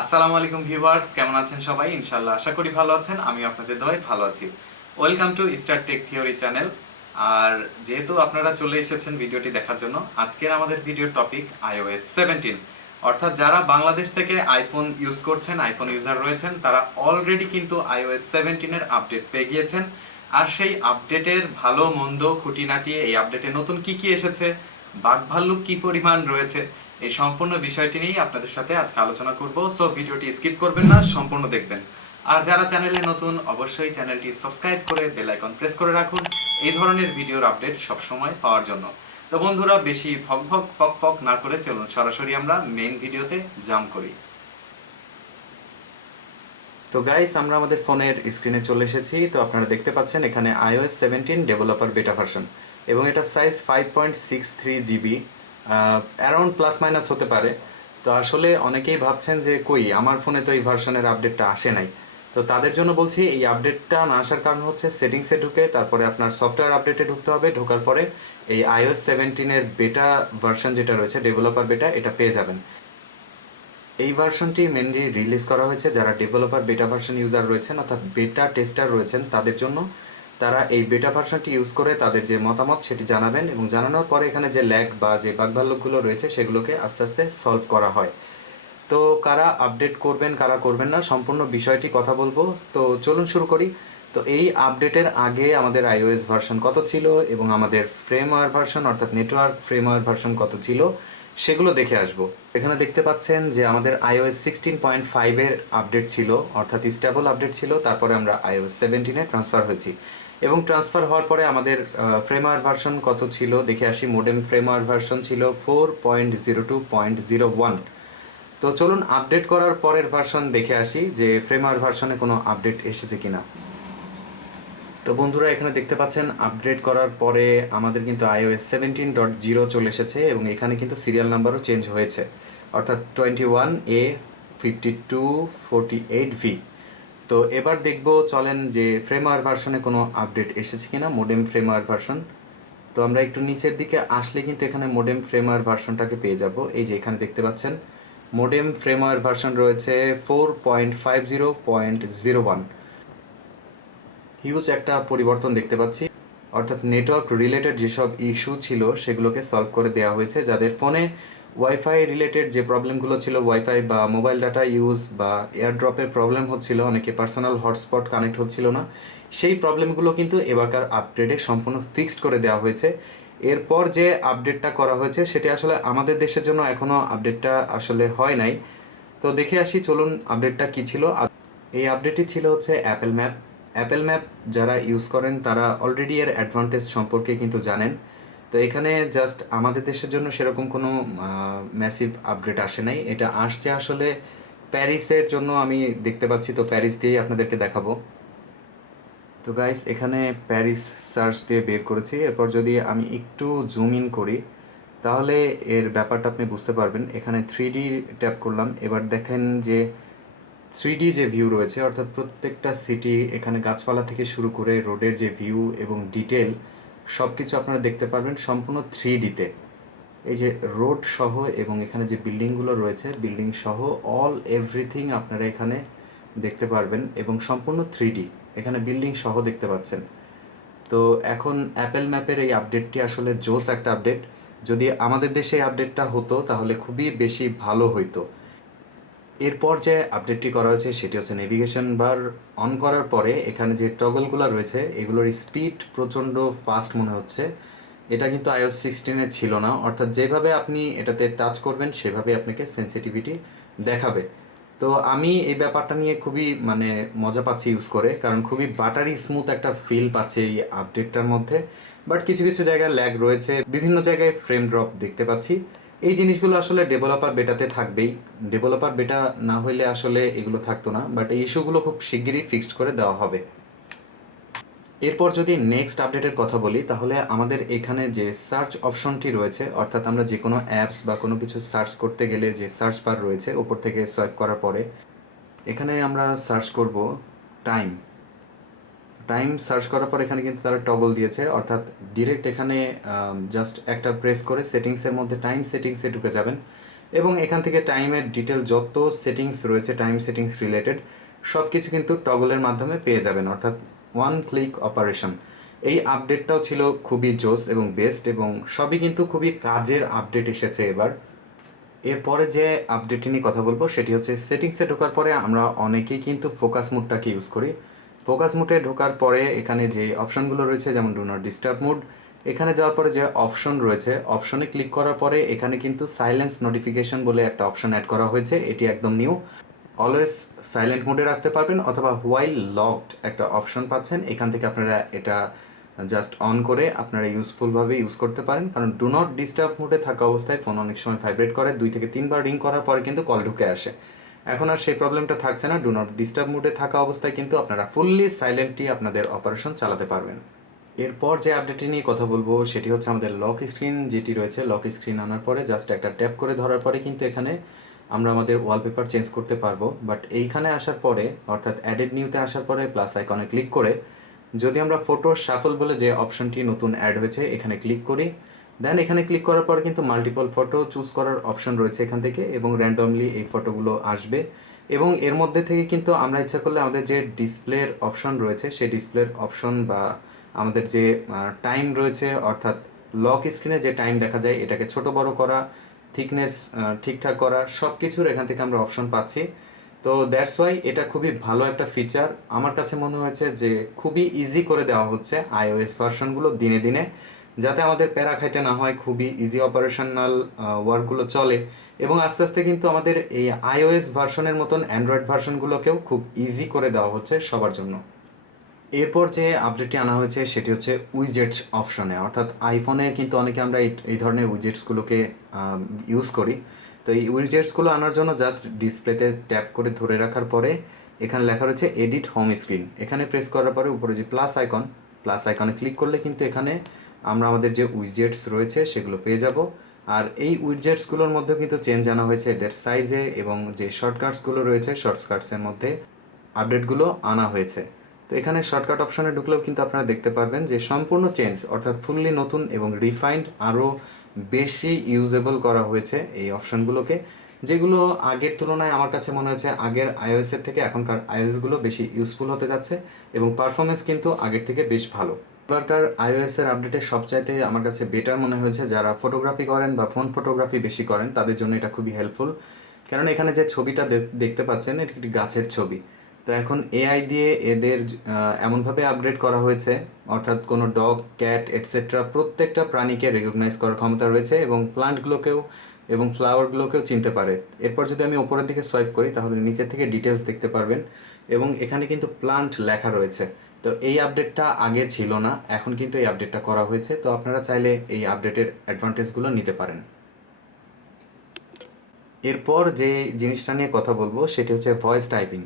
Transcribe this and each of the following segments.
আসসালামু আলাইকুম ভিউয়ার্স, কেমন আছেন সবাই? ইনশাআল্লাহ আশা করি ভালো আছেন। আমি আপনাদের দোয়ায় ভালো আছি। Welcome to Star Tech Theory channel. আর যেহেতু আপনারা চলে এসেছেন ভিডিওটি দেখার জন্য, আজকের আমাদের ভিডিও টপিক iOS 17। অর্থাৎ যারা বাংলাদেশ থেকে আইফোন ইউজ করছেন, আইফোন ইউজার রয়েছেন, তারা অলরেডি কিন্তু iOS 17 এর আপডেট পেয়ে গিয়েছেন। আর সেই আপডেটের ভালো মন্দ খুঁটিনাটি, এই আপডেটে নতুন কি কি এসেছে, বাকভাল্লুক কি পরিমাণ রয়েছে, এই সম্পূর্ণ বিষয়টি নিয়ে আপনাদের সাথে আজকে আলোচনা করব। সো ভিডিওটি স্কিপ করবেন না, সম্পূর্ণ দেখবেন। আর যারা চ্যানেলে নতুন, অবশ্যই চ্যানেলটি সাবস্ক্রাইব করে বেল আইকন প্রেস করে রাখুন এই ধরনের ভিডিওর আপডেট সবসময় পাওয়ার জন্য। তো বন্ধুরা, বেশি ভক ভক পক পক না করে চলুন সরাসরি আমরা মেইন ভিডিওতে জাম্প করি। তো গাইস, আমরা আমাদের ফোনের স্ক্রিনে চলে এসেছি। তো আপনারা দেখতে পাচ্ছেন এখানে iOS 17 ডেভেলপার বেটা ভার্সন, এবং এটা size 5.63 GB, around plus minus হতে পারে। তো আসলে অনেকেই ভাবছেন যে কই, আমার ফোনে তো এই ভার্সনের আপডেটটা আসে নাই। তো তাদের জন্য বলছি, এই আপডেটটা না আসার কারণ হচ্ছে সেটিংসে ঢুকে তারপরে আপনার সফটওয়্যার আপডেটে ঢুকতে হবে। ঢোকার পরে এই iOS 17 এর বেটা ভার্সন যেটা রয়েছে, ডেভেলপার বেটা, এটা পেয়ে যাবেন। এই ভার্সনটি মেনলি রিলিজ করা হয়েছে যারা ডেভেলপার বেটা ভার্সন ইউজার রয়েছেন, অর্থাৎ বেটা টেস্টার রয়েছেন, তাদের জন্য। তারা এই বেটা ভার্সনটি ইউজ করে তাদের যে মতামত সেটি জানাবেন, এবং জানানোর পরে এখানে যে ল্যাগ বা যে বাগভাল্লুকগুলো রয়েছে সেগুলোকে আস্তে আস্তে সলভ করা হয়। তো কারা আপডেট করবেন কারা করবেন না, সম্পূর্ণ বিষয়টি কথা বলবো। তো চলুন শুরু করি। তো এই আপডেটের আগে আমাদের iOS ভার্সন কত ছিল এবং আমাদের ফ্রেমওয়্যার ভার্সন অর্থাৎ নেটওয়ার্ক ফ্রেমওয়্যার ভার্সন কত ছিল সেগুলো দেখে আসবো। এখানে দেখতে পাচ্ছেন যে আমাদের iOS 16.5 এর আপডেট ছিল, অর্থাৎ স্টেবল আপডেট ছিল। তারপরে আমরা iOS 17 এ ট্রান্সফার হয়েছি, এবং ট্রান্সফার হওয়ার পরে আমাদের ফ্রেমওয়্যার ভার্সন কত ছিল দেখে আসি। মোডেম ফ্রেমওয়্যার ভার্সন ছিল 4.02.01। তো চলুন আপডেট করার পরের ভার্সন দেখে আসি যে ফ্রেমওয়্যার ভার্সনে কোনো আপডেট এসেছে কিনা। তো বন্ধুরা, এখানে দেখতে পাচ্ছেন আপডেট করার পরে আমাদের কিন্তু iOS 17.0 চলে এসেছে, এবং এখানে কিন্তু সিরিয়াল নাম্বারও চেঞ্জ হয়েছে, অর্থাৎ 21A5248V। তো এবার দেখব, চলেন যে ফ্রেমওয়্যার ভার্সনে কোনো আপডেট এসেছে কিনা, মোডেম ফ্রেমওয়্যার ভার্সন। তো আমরা একটু নিচের দিকে আসলে কিন্তু এখানে মোডেম ফ্রেমওয়্যার ভার্সনটাকে পেয়ে যাব। এই যে এখানে দেখতে পাচ্ছেন মোডেম ফ্রেমওয়্যার ভার্সন রয়েছে 4.50.01। হিউজ একটা পরিবর্তন দেখতে পাচ্ছি, অর্থাৎ নেটওয়ার্ক রিলেটেড যেসব ইস্যু ছিল সেগুলোকে সলভ করে দেওয়া হয়েছে। যাদের ফোনে ওয়াইফাই রিলেটেড যে প্রবলেমগুলো ছিল, ওয়াইফাই বা মোবাইল ডাটা ইউজ বা এয়ারড্রপের প্রবলেম হচ্ছিল, অনেকে পার্সোনাল হটস্পট কানেক্ট হচ্ছিল না, সেই প্রবলেমগুলো কিন্তু এবারকার আপডেটে সম্পূর্ণ ফিক্সড করে দেওয়া হয়েছে। এরপর যে আপডেটটা করা হয়েছে সেটি আসলে আমাদের দেশের জন্য এখনও আপডেটটা আসলে হয় নাই। তো দেখে আসি, চলুন আপডেটটা কী ছিল। এই আপডেটটি ছিল হচ্ছে অ্যাপেল ম্যাপ। অ্যাপেল ম্যাপ যারা ইউজ করেন তারা অলরেডি এর অ্যাডভান্টেজ সম্পর্কে কিন্তু জানেন। তো এখানে জাস্ট আমাদের দেশের জন্য সেরকম কোনো ম্যাসিভ আপগ্রেড আসে নাই, এটা আসছে আসলে প্যারিসের জন্য আমি দেখতে পাচ্ছি। তো প্যারিস দিয়েই আপনাদেরকে দেখাবো। তো গাইস, এখানে প্যারিস সার্চ দিয়ে বের করেছি। এরপর যদি আমি একটু জুম ইন করি তাহলে এর ব্যাপারটা আপনি বুঝতে পারবেন। এখানে 3D ট্যাপ করলাম। এবার দেখেন যে 3D যে ভিউ রয়েছে, অর্থাৎ প্রত্যেকটা সিটি, এখানে গাছপালা থেকে শুরু করে রোডের যে ভিউ এবং ডিটেল সব কিছু আপনারা দেখতে পারবেন সম্পূর্ণ 3Dতে। এই যে রোড সহ এবং এখানে যে বিল্ডিংগুলো রয়েছে, বিল্ডিং সহ অল এভরিথিং আপনারা এখানে দেখতে পারবেন, এবং সম্পূর্ণ 3D, এখানে বিল্ডিং সহ দেখতে পাচ্ছেন। তো এখন অ্যাপেল ম্যাপের এই আপডেটটি আসলে জোস একটা আপডেট। যদি আমাদের দেশে এই আপডেটটা হতো তাহলে খুবই বেশি ভালো হইতো। এরপর যে আপডেটটি করা হয়েছে সেটি হচ্ছে নেভিগেশন বার অন করার পরে এখানে যে টগলগুলো রয়েছে এগুলোর স্পিড প্রচণ্ড ফাস্ট মনে হচ্ছে। এটা কিন্তু iOS 16 ছিল না, অর্থাৎ যেভাবে আপনি এটাতে টাচ করবেন সেভাবে আপনাকে সেন্সিটিভিটি দেখাবে। তো আমি এই ব্যাপারটা নিয়ে খুবই মজা পাচ্ছি ইউজ করে, কারণ খুবই বাটারি স্মুথ একটা ফিল পাচ্ছি এই আপডেটটার মধ্যে। বাট কিছু কিছু জায়গায় ল্যাগ রয়েছে, বিভিন্ন জায়গায় ফ্রেম ড্রপ দেখতে পাচ্ছি। এই জিনিসগুলো আসলে ডেভেলপার বেটাতে থাকবেই, ডেভেলপার বেটা না হইলে আসলে এগুলো থাকতো না। বাট এই ইস্যুগুলো খুব শিগগিরই ফিক্সড করে দেওয়া হবে। এরপর যদি নেক্সট আপডেটের কথা বলি তাহলে আমাদের এখানে যে সার্চ অপশনটি রয়েছে, অর্থাৎ আমরা যে কোনো অ্যাপস বা কোনো কিছু সার্চ করতে গেলে যে সার্চ বার রয়েছে উপর থেকে সোয়াইপ করার পরে এখানে আমরা সার্চ করব টাইম। টাইম সার্চ করার পর এখানে কিন্তু তারা টগল দিয়েছে, অর্থাৎ ডিরেক্ট এখানে জাস্ট একটা প্রেস করে সেটিংসের মধ্যে টাইম সেটিংসে ঢুকে যাবেন। এবং এখান থেকে টাইমের ডিটেল যত সেটিংস রয়েছে টাইম সেটিংস রিলেটেড সব কিছু কিন্তু টগলের মাধ্যমে পেয়ে যাবেন, অর্থাৎ ওয়ান ক্লিক অপারেশন। এই আপডেটটাও ছিল খুবই জোস এবং বেস্ট, এবং সবই কিন্তু খুবই কাজের আপডেট এসেছে এবার। এরপরে যে আপডেটটি নিয়ে কথা বলবো সেটি হচ্ছে সেটিংসে ঢোকার পরে আমরা অনেকেই কিন্তু ফোকাস মুডটাকে ইউজ করি। ফোকাস মুডে ঢোকার পরে এখানে যে অপশনগুলো রয়েছে যেমন ডু নট ডিস্টার্ব মুড, এখানে যাওয়ার পরে যে অপশন রয়েছে অপশনে ক্লিক করার পরে এখানে কিন্তু সাইলেন্স নোটিফিকেশন বলে একটা অপশন অ্যাড করা হয়েছে, এটি একদম নিউ। অলওয়েজ সাইলেন্ট মোডে রাখতে পারবেন অথবা হোয়াইল লকড একটা অপশন পাচ্ছেন, এখান থেকে আপনারা এটা জাস্ট অন করে আপনারা ইউজফুলভাবে ইউজ করতে পারেন, কারণ ডু নট ডিস্টার্ব মোডে থাকা অবস্থায় ফোন অনেক সময় ভাইব্রেট করে, 2 থেকে 3 বার রিং করার পরে কিন্তু কল ঢুকে আসে। এখন আর সেই প্রবলেমটা থাকছে না, ডু নট ডিস্টার্ব মোডে থাকা অবস্থায় কিন্তু আপনারা ফুললি সাইলেন্টলি আপনাদের অপারেশন চালাতে পারবেন। এরপর যে আপডেটটি নিয়ে কথা বলবো সেটি হচ্ছে আমাদের লক স্ক্রিন যেটি রয়েছে, লক স্ক্রিন আনার পরে জাস্ট একটা ট্যাপ করে ধরার পরে কিন্তু এখানে আমরা আমাদের ওয়ালপেপার চেঞ্জ করতে পারবো। বাট এইখানে আসার পরে অর্থাৎ অ্যাডেড নিউতে আসার পরে প্লাস আইকনে ক্লিক করে যদি আমরা ফটো শাফল বলে যে অপশনটি নতুন অ্যাড হয়েছে এখানে ক্লিক করি, দেন এখানে ক্লিক করার পরে কিন্তু মাল্টিপল ফটো চুজ করার অপশন রয়েছে এখান থেকে, এবং র্যান্ডমলি এই ফটোগুলো আসবে। এবং এর মধ্যে থেকে কিন্তু আমরা ইচ্ছা করলে আমাদের যে ডিসপ্লের অপশন রয়েছে সেই ডিসপ্লের অপশন বা আমাদের যে টাইম রয়েছে অর্থাৎ লক স্ক্রিনে যে টাইম দেখা যায় এটাকে ছোট বড় করা, থিকনেস ঠিকঠাক করা, সব কিছুর এখান থেকে আমরা অপশন পাচ্ছি। তো দ্যাটস ওয়াই এটা খুবই ভালো একটা ফিচার। আমার কাছে মনে হয়েছে যে খুবই ইজি করে দেওয়া হচ্ছে iOS ভার্সনগুলো দিনে দিনে, যাতে আমাদের প্যারা খাইতে না হয়, খুবই ইজি অপারেশনাল ওয়ার্কগুলো চলে, এবং আস্তে আস্তে কিন্তু আমাদের এই iOS ভার্সনের মতন অ্যান্ড্রয়েড ভার্সনগুলোকেও খুব ইজি করে দেওয়া হচ্ছে সবার জন্য। এরপর যে আপডেটটি আনা হয়েছে সেটি হচ্ছে উইজেটস অপশনে, অর্থাৎ আইফোনে কিন্তু অনেকে আমরা এই ধরনের উইজেটসগুলোকে ইউজ করি। তো এই উইজেটসগুলো আনার জন্য জাস্ট ডিসপ্লেতে ট্যাপ করে ধরে রাখার পরে এখানে লেখা রয়েছে এডিট হোম স্ক্রিন, এখানে প্রেস করার পরে উপরে যে প্লাস আইকনে ক্লিক করলে কিন্তু এখানে আমরা আমাদের যে উইজেটস রয়েছে সেগুলো পেয়ে যাব। আর এই উইজেটসগুলোর মধ্যে কিন্তু চেঞ্জ আনা হয়েছে এদের সাইজে, এবং যে শর্টকাটসগুলো রয়েছে শর্টকাটসের মধ্যে আপডেটগুলো আনা হয়েছে। তো এখানে শর্টকাট অপশনে ঢুকলেও কিন্তু আপনারা দেখতে পারবেন যে সম্পূর্ণ চেঞ্জ অর্থাৎ ফুললি নতুন এবং রিফাইন্ড, আরও বেশি ইউজেবল করা হয়েছে এই অপশনগুলোকে, যেগুলো আগের তুলনায় আমার কাছে মনে হচ্ছে আগের আইওএসের থেকে এখনকার আইওএসগুলো বেশি ইউজফুল হতে যাচ্ছে, এবং পারফরমেন্স কিন্তু আগের থেকে বেশ ভালো। এবারকার আইওএসের আপডেটের সবচাইতে আমার কাছে বেটার মনে হয়েছে যারা ফটোগ্রাফি করেন বা ফোন ফটোগ্রাফি বেশি করেন তাদের জন্য এটা খুবই হেল্পফুল, কারণ এখানে যে ছবিটা দেখতে পাচ্ছেন এটি একটি গাছের ছবি। তো এখন এআই দিয়ে এদের এমনভাবে আপগ্রেড করা হয়েছে অর্থাৎ কোনো ডগ, ক্যাট এটসেট্রা প্রত্যেকটা প্রাণীকে রেকগনাইজ করার ক্ষমতা রয়েছে, এবং প্লান্টগুলোকেও এবং ফ্লাওয়ারগুলোকেও চিনতে পারে। এরপর যদি আমি উপরের দিকে সোয়াইপ করি তাহলে নিচে থেকে ডিটেলস দেখতে পারবেন, এবং এখানে কিন্তু প্লান্ট লেখা রয়েছে। তো এই আপডেটটা আগে ছিল না, এখন কিন্তু এই আপডেটটা করা হয়েছে, তো আপনারা চাইলে এই আপডেটের অ্যাডভান্টেজগুলো নিতে পারেন। এরপর যে জিনিসটা নিয়ে কথা বলবো সেটি হচ্ছে ভয়েস টাইপিং।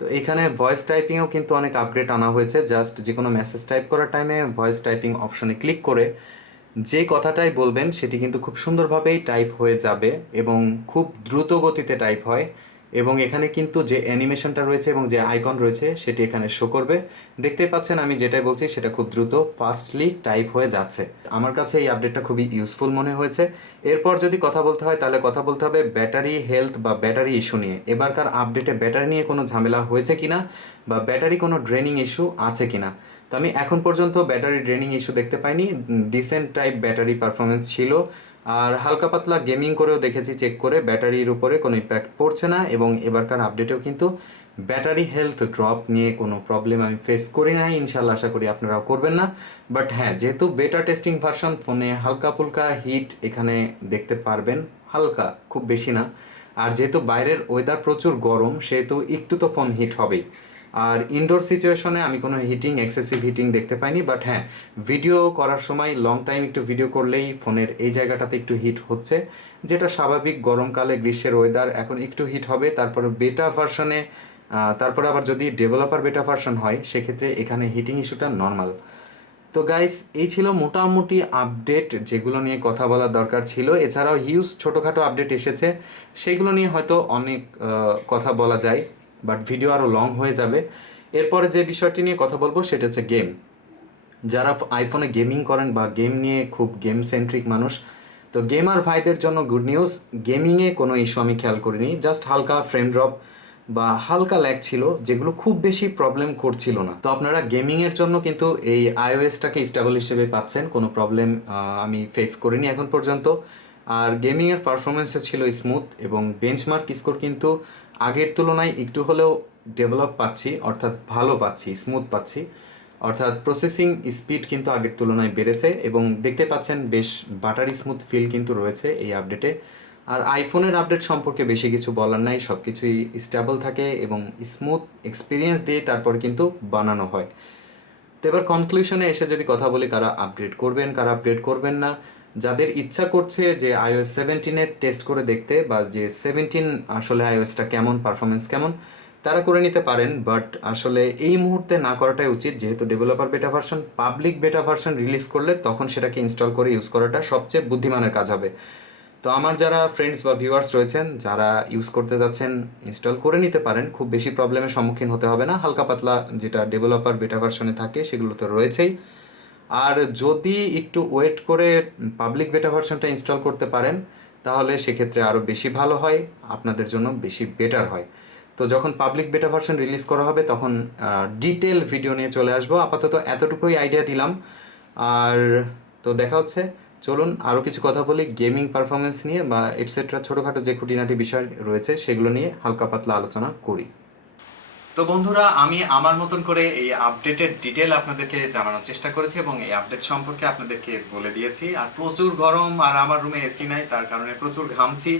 তো এখানে ভয়েস টাইপিংয়েও কিন্তু অনেক আপডেট আনা হয়েছে, জাস্ট যে কোনো মেসেজ টাইপ করার টাইমে ভয়েস টাইপিং অপশনে ক্লিক করে যে কথাটাই বলবেন সেটি কিন্তু খুব সুন্দরভাবেই টাইপ হয়ে যাবে এবং খুব দ্রুত গতিতে টাইপ হয়, এবং এখানে কিন্তু যে অ্যানিমেশনটা রয়েছে এবং যে আইকন রয়েছে সেটি এখানে শো করবে। দেখতে পাচ্ছেন আমি যেটাই বলছি সেটা খুব দ্রুত ফাস্টলি টাইপ হয়ে যাচ্ছে। আমার কাছে এই আপডেটটা খুবই ইউজফুল মনে হয়েছে। এরপর যদি কথা বলতে হয় তাহলে কথা বলতে হবে ব্যাটারি হেলথ বা ব্যাটারি ইস্যু নিয়ে। এবারকার আপডেটে ব্যাটারি নিয়ে কোনো ঝামেলা হয়েছে কিনা বা ব্যাটারি কোনো ড্রেনিং ইস্যু আছে কিনা। তো আমি এখন পর্যন্ত ব্যাটারি ড্রেনিং ইস্যু দেখতে পাইনি, ডিসেন্ট টাইপ ব্যাটারি পারফরমেন্স ছিল, আর হালকা পাতলা গেমিং করেও দেখেছি চেক করে ব্যাটারির উপরে কোনো ইম্প্যাক্ট পড়ছে না, এবং এবারকার আপডেটেও কিন্তু ব্যাটারি হেলথ ড্রপ নিয়ে কোনো প্রবলেম আমি ফেস করি নাই, ইনশাল্লাহ আশা করি আপনারাও করবেন না। বাট হ্যাঁ, যেহেতু বেটা টেস্টিং ভার্সন ফোনে হালকা ফুলকা হিট এখানে দেখতে পারবেন, হালকা, খুব বেশি না। আর যেহেতু বাইরের ওয়েদার প্রচুর গরম সেহেতু একটু তো ফোন হিট হবেই। আর ইনডোর সিচুয়েশনে আমি কোনো হিটিং, এক্সেসিভ হিটিং দেখতে পাইনি, বাট হ্যাঁ ভিডিও করার সময় লং টাইম একটু ভিডিও করলেই ফোনের এই জায়গাটাতে একটু হিট হচ্ছে, যেটা স্বাভাবিক। গরমকালে গ্রীষ্মের ওয়েদার এখন একটু হিট হবে, তারপরে বেটা ভার্সনে তারপরে আবার যদি ডেভেলপার বেটা ভার্সন হয় সেক্ষেত্রে এখানে হিটিং ইস্যুটা নর্মাল। তো গাইস, এই ছিল মোটামুটি আপডেট যেগুলো নিয়ে কথা বলার দরকার ছিল। এছাড়াও হিউজ ছোটোখাটো আপডেট এসেছে, সেগুলো নিয়ে হয়তো অনেক কথা বলা যায়, বাট ভিডিও আরও লং হয়ে যাবে। এরপরে যে বিষয়টি নিয়ে কথা বলবো সেটা হচ্ছে গেম। যারা আইফোনে গেমিং করেন বা গেম নিয়ে খুব গেম সেন্ট্রিক মানুষ তো গেমার ভাইদের জন্য গুড নিউজ, গেমিংয়ে কোনো ইস্যু আমি খেয়াল করিনি, জাস্ট হালকা ফ্রেম ড্রপ বা হালকা ল্যাগ ছিল, যেগুলো খুব বেশি প্রবলেম করছিল না। তো আপনারা গেমিংয়ের জন্য কিন্তু এই আইওএসটাকে স্টেবল হিসেবে পাচ্ছেন, কোনো প্রবলেম আমি ফেস করিনি এখন পর্যন্ত। আর গেমিংয়ের পারফরমেন্সও ছিল স্মুথ, এবং বেঞ্চমার্ক স্কোর কিন্তু আগের তুলনায় একটু হলেও ডেভেলপ পাচ্ছি, অর্থাৎ ভালো পাচ্ছি, স্মুথ পাচ্ছি, অর্থাৎ প্রসেসিং স্পিড কিন্তু আগের তুলনায় বেড়েছে, এবং দেখতে পাচ্ছেন বেশ বাটারি স্মুথ ফিল কিন্তু রয়েছে এই আপডেটে। আর আইফোনের আপডেট সম্পর্কে বেশি কিছু বলার নাই, সব কিছুই স্টেবল থাকে এবং স্মুথ এক্সপিরিয়েন্স দিয়ে তারপর কিন্তু বানানো হয়। তো এবার কনক্লুশনে এসে যদি কথা বলি, কারা আপগ্রেড করবেন কারা আপগ্রেড করবেন না, যাদের ইচ্ছা করছে যে iOS 17-এর টেস্ট করে দেখতে, বা যে 17 আসলে iOS-টা কেমন, পারফরমেন্স কেমন, তারা করে নিতে পারেন। বাট আসলে এই মুহূর্তে না করাটাই উচিত, যেহেতু ডেভেলপার বেটা ভার্সন, পাবলিক বেটা ভার্সন রিলিজ করলে তখন সেটাকে ইনস্টল করে ইউজ করাটা সবচেয়ে বুদ্ধিমানের কাজ হবে। তো আমার যারা ফ্রেন্ডস বা ভিউয়ার্স রয়েছেন যারা ইউজ করতে যাচ্ছেন, ইনস্টল করে নিতে পারেন, খুব বেশি প্রবলেমের সম্মুখীন হতে হবে না। হালকা পাতলা যেটা ডেভেলপার বেটা ভার্সনে থাকে সেগুলো তো রয়েছেই। আর যদি একটু ওয়েট করে পাবলিক বেটা ভার্সনটা ইনস্টল করতে পারেন, তাহলে সেক্ষেত্রে আরও বেশি ভালো হয়, আপনাদের জন্য বেশি বেটার হয়। তো যখন পাবলিক বেটা ভার্সন রিলিজ করা হবে তখন ডিটেল ভিডিও নিয়ে চলে আসবো। আপাতত এতটুকুই আইডিয়া দিলাম। আর তো দেখা হচ্ছে, চলুন আরও কিছু কথা বলি গেমিং পারফরমেন্স নিয়ে, বা এটসেট্রা ছোটোখাটো যে খুঁটিনাটি বিষয় রয়েছে সেগুলো নিয়ে হালকা পাতলা আলোচনা করি। তো বন্ধুরা, আমি আমার মতন করে এই আপডেটের ডিটেল আপনাদেরকে জানানোর চেষ্টা করেছি, এবং এই আপডেট সম্পর্কে আপনাদেরকে বলে দিয়েছি। আর প্রচুর গরম, আর আমার রুমে এসি নাই, তার কারণে প্রচুর ঘামছি,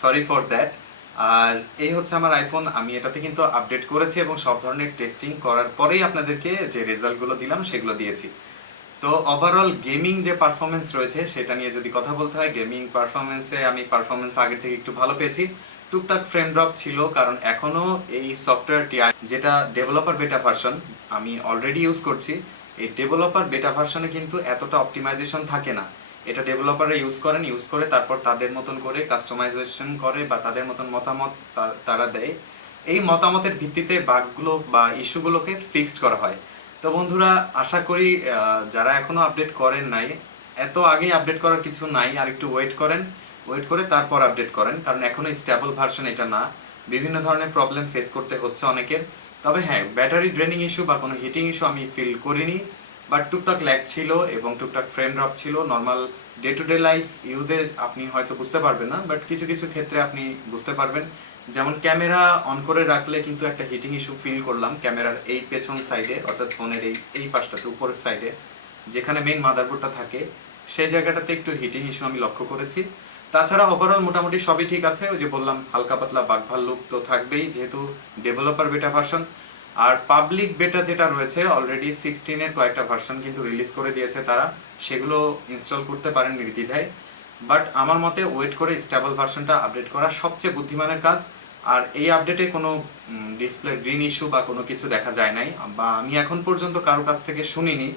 সরি ফর দ্যাট। আর এই হচ্ছে আমার আইফোন, আমি এটাতে কিন্তু আপডেট করেছি এবং সব ধরনের টেস্টিং করার পরেই আপনাদেরকে যে রেজাল্টগুলো দিলাম সেগুলো দিয়েছি। তো ওভারঅল গেমিং যে পারফরমেন্স রয়েছে সেটা নিয়ে যদি কথা বলতে হয়, গেমিং পারফরমেন্সে আমি পারফরমেন্স আগের থেকে একটু ভালো পেয়েছি। টুকটাক ফ্রেম ড্রপ ছিল, কারণ এখনও এই সফটওয়্যারটি যেটা ডেভেলপার বেটা ভার্সন আমি অলরেডি ইউজ করছি, এই ডেভেলপার বেটা ভার্সনে কিন্তু এতটা অপটিমাইজেশন থাকে না। এটা ডেভেলপাররা ইউজ করে তারপর তাদের মতন করে কাস্টমাইজেশন করে, বা তাদের মতন মতামত তারা দেয়। এই মতামতের ভিত্তিতে বাগগুলো বা ইস্যুগুলোকে ফিক্সড করা হয়। তো বন্ধুরা, আশা করি যারা এখনো আপডেট করেন নাই, এত আগেই আপডেট করার কিছু নাই, আর একটু ওয়েট করে তারপর আপডেট করেন, কারণ এখনো স্টেবল ভার্সন এটা না, বিভিন্ন ধরনের প্রবলেম ফেস করতে হচ্ছে অনেকের। তবে হ্যাঁ, ব্যাটারি ড্রেনিং ইস্যু বা কোনো হিটিং ইস্যু আমি ফিল করিনি, বাট টুকটাক ল্যাগ ছিল এবং টুকটাক ফ্রেম ড্রপ ছিল। Normal day to day life ইউজে আপনি হয়তো বুঝতে পারবেন না, বাট কিছু কিছু ক্ষেত্রে আপনি বুঝতে পারবেন। যেমন ক্যামেরা অন করে রাখলে কিন্তু একটা হিটিং ইস্যু ফিল করলাম ক্যামেরার এই পেছন সাইডে, অর্থাৎ ফোনের এই পাশটাতে, উপরের সাইডে যেখানে মেইন মাদারবোর্ডটা থাকে, সেই জায়গাটাতে একটু হিটিং ইস্যু আমি লক্ষ্য করেছি। তাছাড়া ওভারঅল মোটামুটি সবই ঠিক আছে। ওই যে বললাম, হালকা পাতলা বাগ ভাল্লুক তো থাকবেই, যেহেতু ডেভেলপার বেটা ভার্সন। আর পাবলিক বেটা যেটা রয়েছে, অলরেডি 16-এর কয়েকটা ভার্সন কিন্তু রিলিজ করে দিয়েছে তারা, সেগুলো ইনস্টল করতে পারেন নির্দ্বিধায়। বাট আমার মতে ওয়েট করে স্টেবল ভার্সনটা আপডেট করা সবচেয়ে বুদ্ধিমানের কাজ। আর এই আপডেটে কোনো ডিসপ্লে গ্রিন ইস্যু বা কোনো কিছু দেখা যায় নাই, বা আমি এখন পর্যন্ত কারো কাছ থেকে শুনিনি।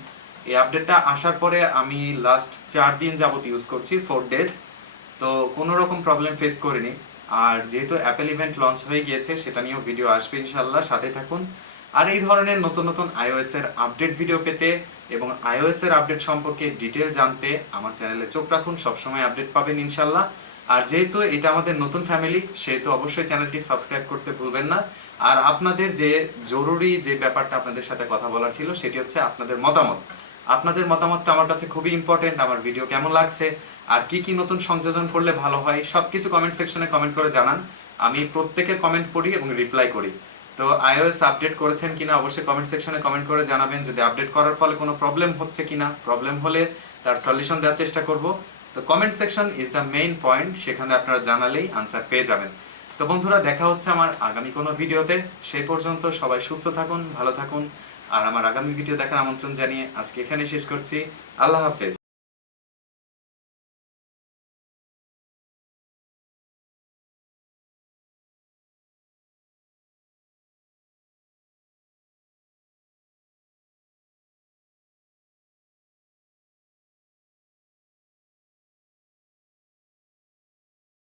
এই আপডেটটা আসার পরে আমি লাস্ট 4 দিন যাবত ইউজ করছি, 4 ডেজ, তো কোনো রকম প্রবলেম ফেস করিনি। আর যেহেতু অ্যাপেল ইভেন্ট লঞ্চ হয়ে গিয়েছে, সেটা নিয়েও ভিডিও আসবে ইনশাল্লাহ, সাথে থাকুন। আর এই ধরনের নতুন নতুন iOS এর আপডেট ভিডিও পেতে এবং iOS এর আপডেট সম্পর্কে ডিটেল জানতে আমার চ্যানেলে চোখ রাখুন, সবসময় আপডেট পাবেন ইনশাল্লাহ। আর যেহেতু এটা আমাদের নতুন ফ্যামিলি, সেহেতু অবশ্যই চ্যানেলটি সাবস্ক্রাইব করতে ভুলবেন না। আর আপনাদের যে জরুরি যে ব্যাপারটা আপনাদের সাথে কথা বলার ছিল, সেটি হচ্ছে আপনাদের মতামত। আপনাদের মতামতটা আমার কাছে খুবই ইম্পর্টেন্ট। আমার ভিডিও কেমন লাগছে, আর কি কি নতুন সংযোজন করলে ভালো হয়, সবকিছু কমেন্ট সেকশনে কমেন্ট করে জানান। আমি প্রত্যেকের কমেন্ট পড়ি এবং রিপ্লাই করি। তো iOS আপডেট করেছেন কিনা অবশ্যই কমেন্ট সেকশনে কমেন্ট করে জানাবেন। যদি আপডেট করার ফলে কোনো প্রবলেম হচ্ছে কিনা, প্রবলেম হলে তার সলিউশন দেওয়ার চেষ্টা করব। তো comment section is the main point, সেখানে আপনারা জানালেই আনসার পেয়ে যাবেন। তো বন্ধুরা, দেখা হচ্ছে আমার আগামী কোনো ভিডিওতে। সেই পর্যন্ত সবাই সুস্থ থাকুন, ভালো থাকুন। আর আমার আগামী ভিডিও দেখার আমন্ত্রণ জানিয়ে আজকে এখানেই শেষ করছি। আল্লাহ হাফেজ।